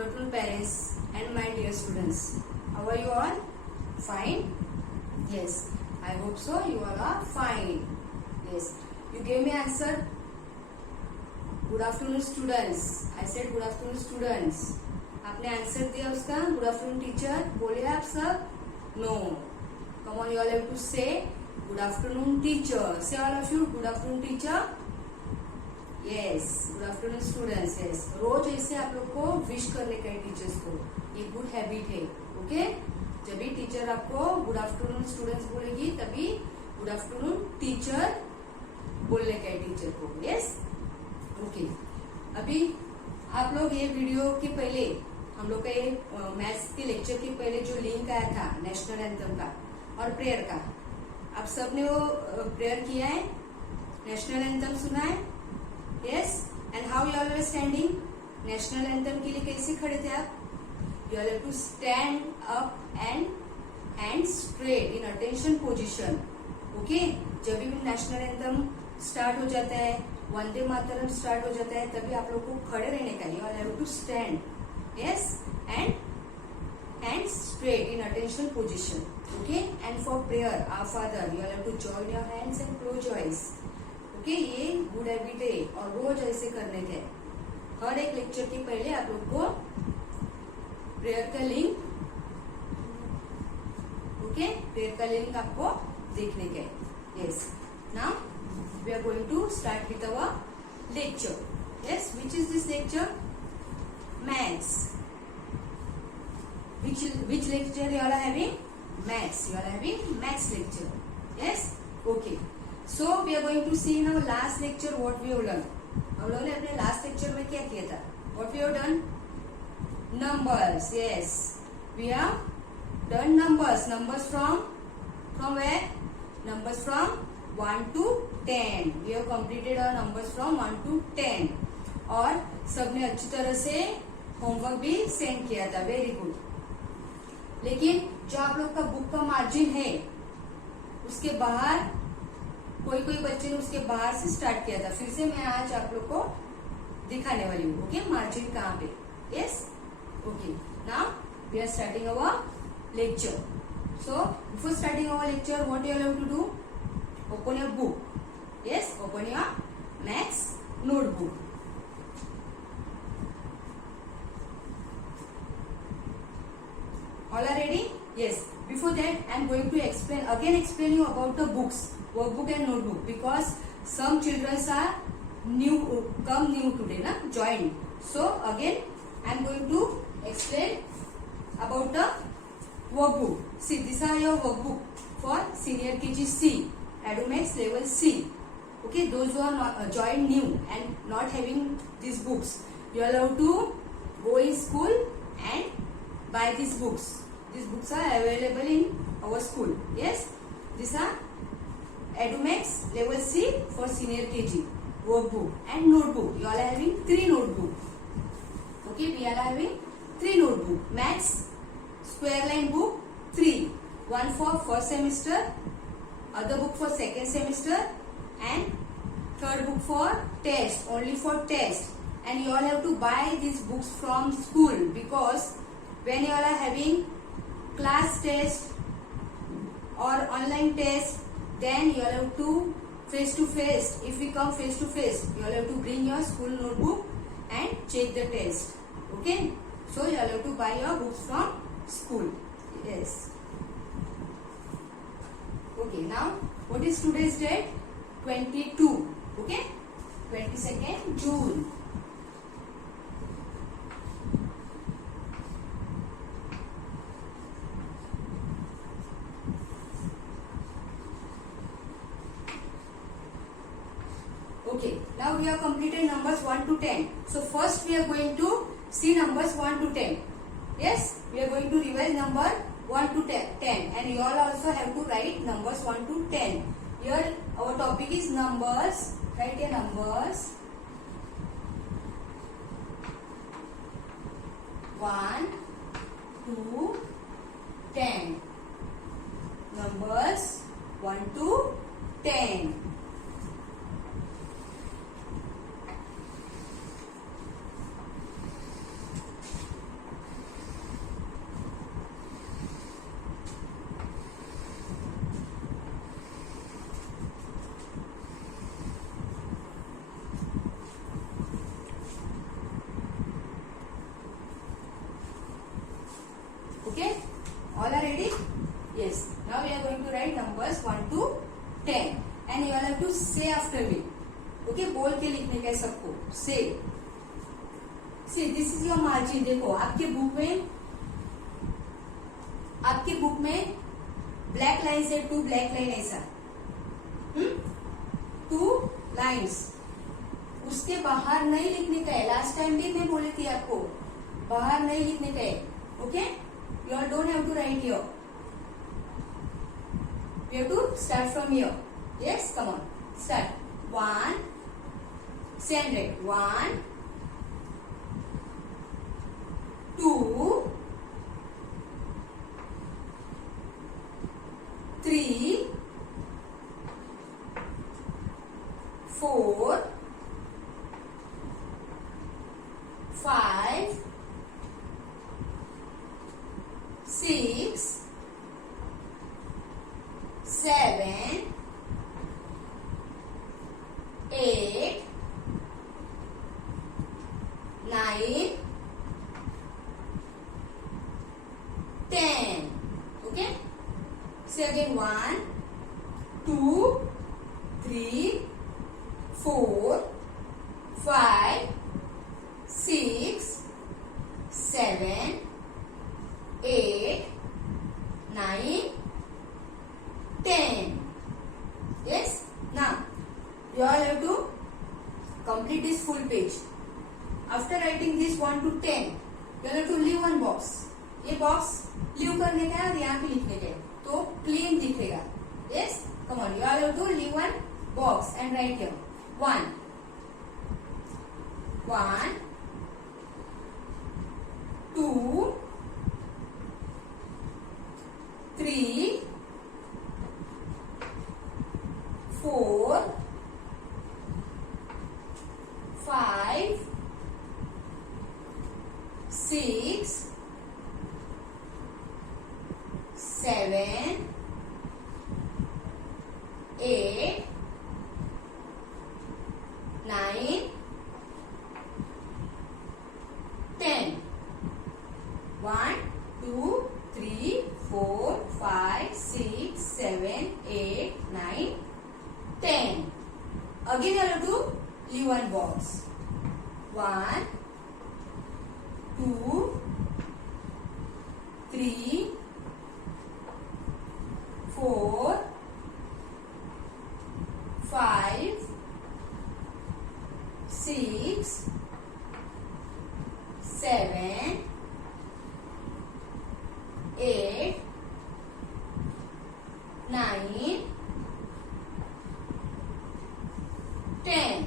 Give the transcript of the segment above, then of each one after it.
Good afternoon, parents and my dear students. How are you all? Fine? Yes. I hope so. You all are fine. Yes. You gave me answer. Good afternoon, students. I said good afternoon, students. आपने answer दिया उसका. Good afternoon, teacher. बोले आप सब? No. Come on, you all have to say good afternoon, teacher. Say all of you good afternoon, teacher. Yes, good afternoon students. Yes, रोज ऐसे आप लोग को विश करने का है टीचर्स को. ये गुड हैबिट है. ओके, जब भी टीचर आपको गुड आफ्टरनून स्टूडेंट्स बोलेगी तभी गुड आफ्टरनून टीचर बोलने का है टीचर को. Yes, okay. अभी आप लोग ये वीडियो के पहले हम लोग का ये मैथ्स के लेक्चर के पहले जो लिंक आया था नेशनल एंथम का और प्रेयर का, आप सबने वो प्रेयर किया है, नेशनल एंथम सुना है. Yes, and how you all were standing? National anthem के लिए कैसे खड़े थे आप? You all have to stand up and hands straight in attention position. Okay? जब भी नेशनल एंथम स्टार्ट हो जाता है, वंदे मातरम स्टार्ट हो जाता है, तभी आप लोग को खड़े रहने का. You all have to stand. Yes, and hands straight in attention position. Okay? And for prayer, our Father, you all have to join your hands and close your eyes. Okay, ये गुड हैबिट है और रोज ऐसे करने के. हर एक lecture के पहले आप लोग को प्रेयर का लिंक, ओके, प्रेयर का लिंक आपको देखने के. Yes, now we are going to start with our lecture. Yes, which is this lecture? Maths. Which lecture you are having? Maths. You are having maths lecture. Yes, okay. So we are going to see in our last lecture what we have done. हम लोगों ने अपने last lecture में क्या किया था? What we have done? Numbers. Yes, we have done numbers. Numbers from where? Numbers from 1 to 10. We have completed our numbers from 1 to 10. और सबने अच्छी तरह से होमवर्क भी सेंड किया था. Very good. लेकिन जो आप लोग का बुक का मार्जिन है उसके बाहर कोई बच्चे ने उसके बाहर से स्टार्ट किया था. फिर से मैं आज आप लोग को दिखाने वाली हूँ. ओके, मार्जिन कहाँ पे. Yes, okay. Now we are starting our lecture. So before starting our lecture what you have to do? Open your book. Yes, open your maths notebook. All are ready? Yes. Before that, I am going to explain you about the books, workbook and notebook, because some children are new today, na, joined. So again, I am going to explain about the workbook. See, these are your workbook for senior KG C, Adomax level C. Okay, those who are not joined new and not having these books, you are allowed to go in school and buy these books. These books are available in our school. Yes, these are Adomax level C for senior KG workbook and notebook. You all are having 3 notebook. Okay, we are having 3 notebook. Maths square line book 3. One for first semester, other book for second semester, and third book for test, only for test. And you all have to buy these books from school, because when you all are having class test or online test, then you all have to face to face. If we come face to face, you all have to bring your school notebook and check the test. Okay, so you all have to buy your books from school. Yes, okay. Now what is today's date? 22. Okay, 22nd June. Okay, now we have completed numbers 1 to 10. So first we are going to see numbers 1 to 10. Yes, we are going to revise number 1 to 10, and you all also have to write numbers 1 to 10. Here our topic is numbers. Write your numbers 1 to 10. Numbers 1 to 10. सबको से this is your margin. देखो आपके book में black line से 2 black line ऐसा 2 lines, उसके बाहर नहीं लिखने का है। लास्ट टाइम भी मैं बोली थी आपको बाहर नहीं लिखने का है। Okay, you all don't have to write here, you have to start from here. Yes, come on, start. 1, same rate. 1, 2, 3, 4, 5, 6, 7, 8, 9, 10. Okay, say again. 1, 2, 3, 4, 5, 6, 7, 8, 9, 10. Yes, now you all have to complete this full page. After writing this 1 to 10, you all have to leave one box. ये box leave करने का है और यहाँ पे लिखने का है, तो क्लीन दिखेगा। Yes, come on, you all have to leave one box and write here 1, 2, 3, 4, 5, 6, 7, 8, 9, 10. 1, 2, 3, 4, 5, 6, 7, 8, 9, 10. Again you have to leave one box. 1, 2, 3, 4, 5, 6, 7, 8, 9, 10.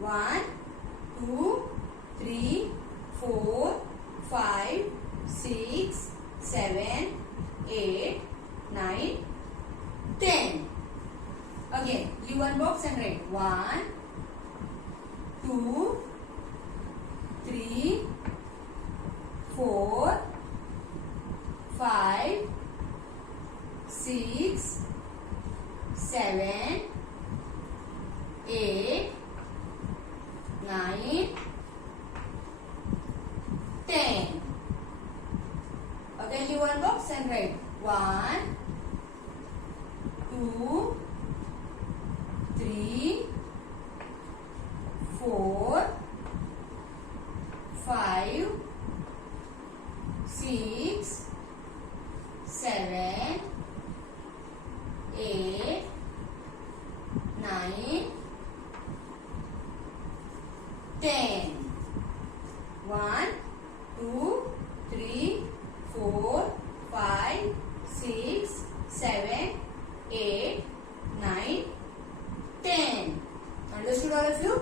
1, 2, 3, 4, 5, 6, 7, 8, 9, 10. Again, leave one box and write 1, 2, 3, 4, 5, 6, 7, 8, 9, 10. Again, leave one box and write 1, 2, 3, 4, 5, 6, 7, 8, 9, 10. 1, 2, 3, 4, 5, 6, 7, 8, 9, 10. Understood all of you?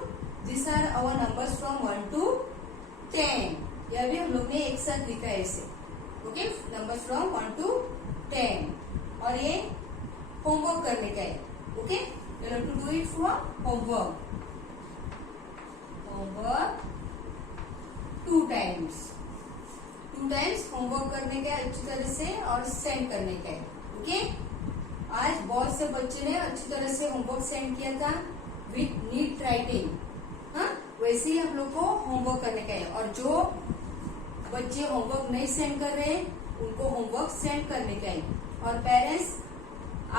These are our numbers from 1 to 10. यह भी हम लोग ने एक साथ लिखा है ऐसे। Okay, numbers from 1 to 10। और ये होमवर्क करने का है। Okay, you have to do it for homework. Homework 2 times। 2 times homework करने का है अच्छी तरह से और सेंड करने का है। ओके, आज बहुत से बच्चे ने अच्छी तरह से होमवर्क सेंड किया था विथ नीट राइटिंग। हाँ, वैसे ही आप लोग को होमवर्क करने का है। और जो बच्चे होमवर्क नहीं सेंड कर रहे उनको होमवर्क सेंड करने का है। और पेरेंट्स,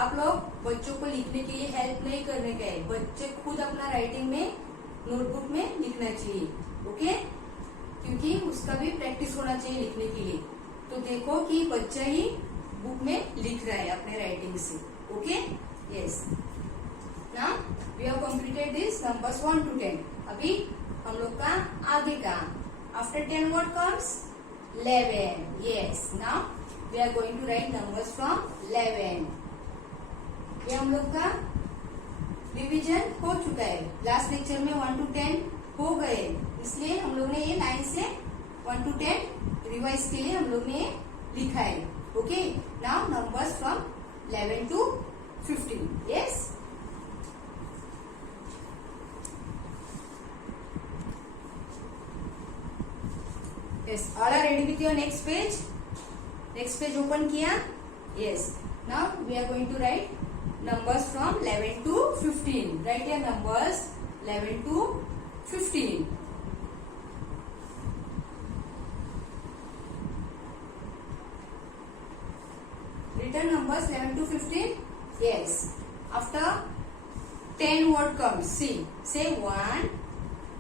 आप लोग बच्चों को लिखने के लिए हेल्प नहीं करने का है। बच्चे खुद अपना राइटिंग में नोटबुक में लिखना चाहिए, ओके, क्योंकि उसका भी प्रैक्टिस होना चाहिए लिखने के लिए। तो देखो कि बच्चा ही बुक में लिख रहा है अपने राइटिंग से, okay, yes. Now we have completed this numbers 1 to 10। अभी हम लोग का आगे का after 10 what comes 11, yes. Now we are going to write numbers from 11। ये हम लोग का रिवीजन हो चुका है, लास्ट लेक्चर में 1 to 10 हो गए, इसलिए हम लोग ने ये लाइन से 1 to 10 रिवाइज के लिए हम लोग ने लिखा है, okay. Now numbers from 11 to 15, yes. Yes, all are ready with your next page? Next page open किया? Yes. Now we are going to write numbers from 11 to 15. Write your numbers 11 to 15. Written numbers 11 to 15? Yes. After 10 what comes? See. Say 1,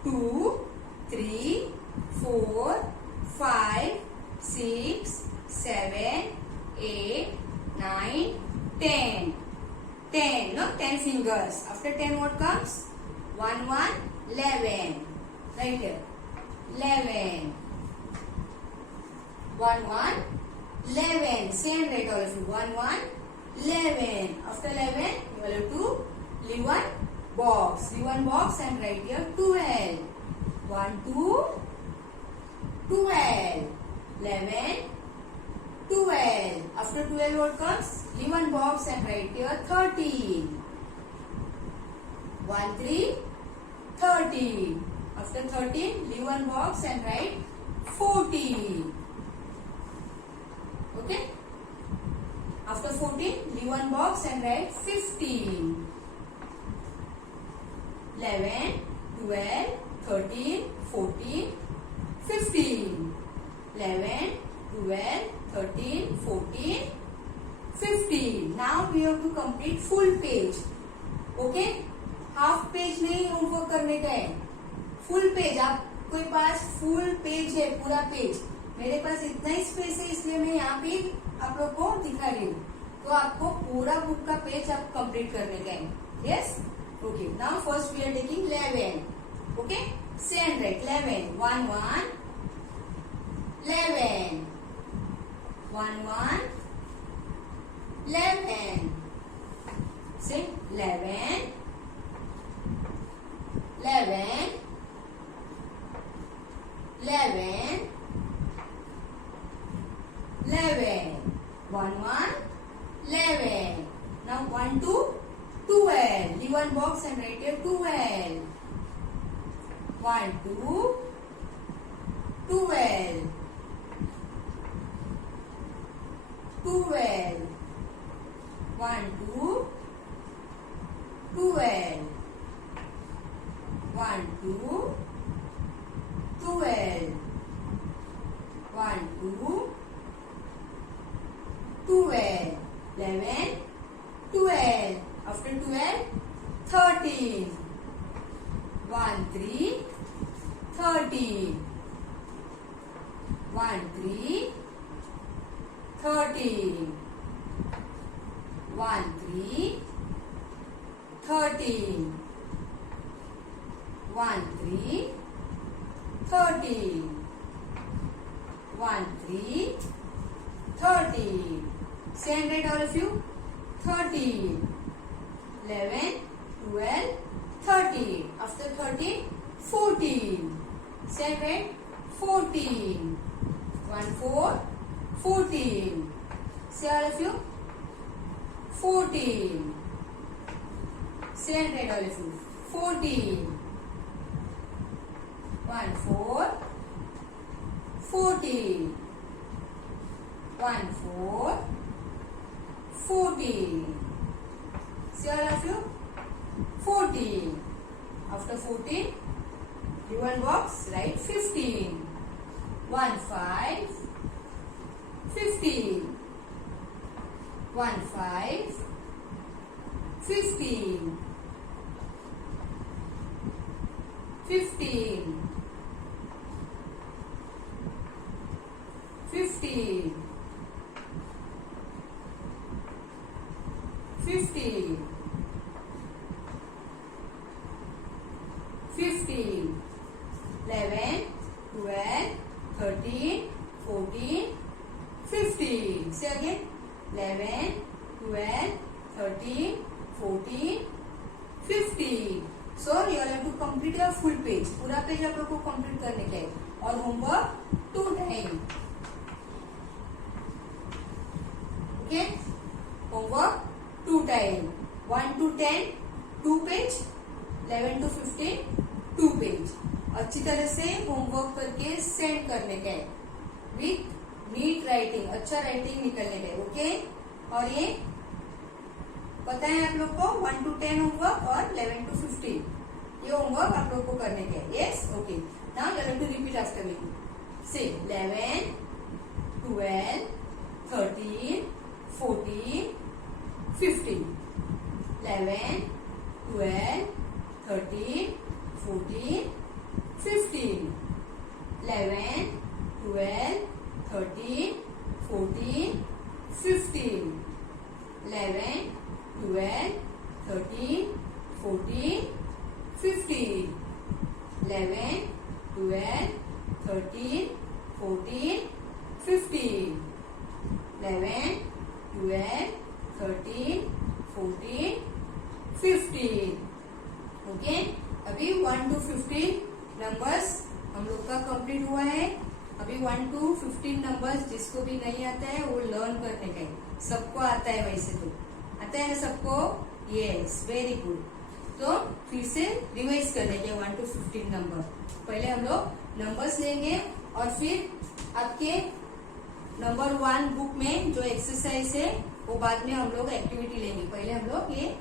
2, 3, 4, 5, 6, 7, 8, 9, 10. 10, no? 10 fingers. After 10 what comes? 1, 1, 11. Right here. 11. 1, 1, 11. Same right all of you. 1, 1, 11. After 11, you will have to leave one box. Leave one box and write here 12. 1, 2, 12. 11, 12. After 12 what comes? Leave one box and write here 13. 1, 3, 13. After 13, leave one box and write 14. Okay? After 14, leave one box and write 15. 11, 12, 13, 14, 15. 11, 12, 13, 14, 15. Now we have to complete full page. Okay? Half page नहीं homework करने का है, full page. आपके पास full page है, पूरा page. मेरे पास इतना ही space है, इसलिए मैं यहाँ पे आप लोग को दिखा रही हूँ। तो आपको पूरा बुक का पेज आप कंप्लीट करने का है, yes. Okay, now first we are taking 11। Okay, say and write 11। 1, 1, 11. 1, 1, 11. Say 11, 11, 11, 11. 1, 1, 11. Now 1, 2, 12. Leave one box and write here 12. 1, 2, 12. 12. 1, 2, 12. 1, 2, 12. 1, 2, 12. 11, 12. After 12, 13. 1, 3, 13. 1, 3, 13. 1, 3, 13. 1, 3, 13. 1, 3, 13. Say and write all of you. 13. 11, 12, 13. After 13, 14. Say and write 14. 1, 4, 14. Say all of you. 14. Say and write all of you. 14. 1, 4, 14. 1, 4, 14. See all of you? 14. After 14, give one box, write 15. 1, 5, 15. 1, 5, 15. 15, 15, 15, 15, 11, 12, 13, 14, 15. Say again. 11, 12, 13, 14, 15. So you have to complete your full page. पूरा page आप लोग को complete करने का है और homework 2 time. Okay? Homework 2 time. 1 to 10 2 page, 11 to 15 2 page. अच्छी तरह से होमवर्क करके सेंड करने का है विथ नीट राइटिंग. अच्छा राइटिंग निकलने का है. ओके? और ये पता है आप लोग को 1 to 10 होमवर्क और 11 to 15 ये होमवर्क आप लोग को करने का है. Yes? Okay. Now you have to repeat after me. Say 11, 12, 13, 14, 15. 11, 12, 13, 14, 15. 11, 12, 13, 14, 15. 11, 12, 13, 14, 15. 11, 12, 13, 14, 15. 11, 12, 13, 14, 15. Okay? अभी 1 to 15 नंबर्स हम लोग का कंप्लीट हुआ है. अभी 1 to 15 नंबर्स जिसको भी नहीं आता है वो लर्न करने का है. सबको आता है वैसे तो. आता है ना सबको? Yes, very good. तो फिर से रिवाइज कर लेंगे 1 to 15 नंबर. पहले हम लोग नंबर्स लेंगे और फिर आपके नंबर 1 बुक में जो एक्सरसाइज है वो बाद में हम लोग एक्टिविटी लेंगे. पहले हम लोग ये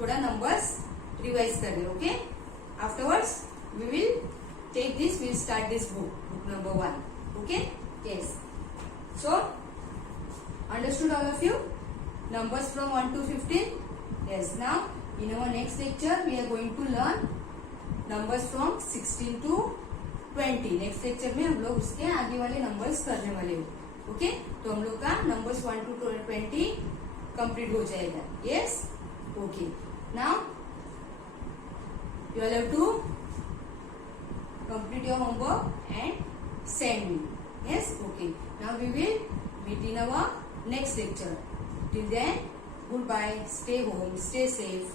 थोड़ा नंबर्स रिवाइज कर रहे. Okay? Afterwards we will take this, we'll start this book number 1. Okay? Yes. So, understood all of you? Numbers from 1 to 15? Yes. Now, in our next lecture, we are going to learn numbers from 16 to 20. Next lecture में हम लोग उसके आगे वाले numbers करने वाले हैं. Okay? तो हम लोग का numbers 1 to 20 complete हो जाएगा. Yes? Okay. Now, you all have to complete your homework and send me. Yes? Okay. Now we will meet in our next lecture. Till then, goodbye. Stay home. Stay safe.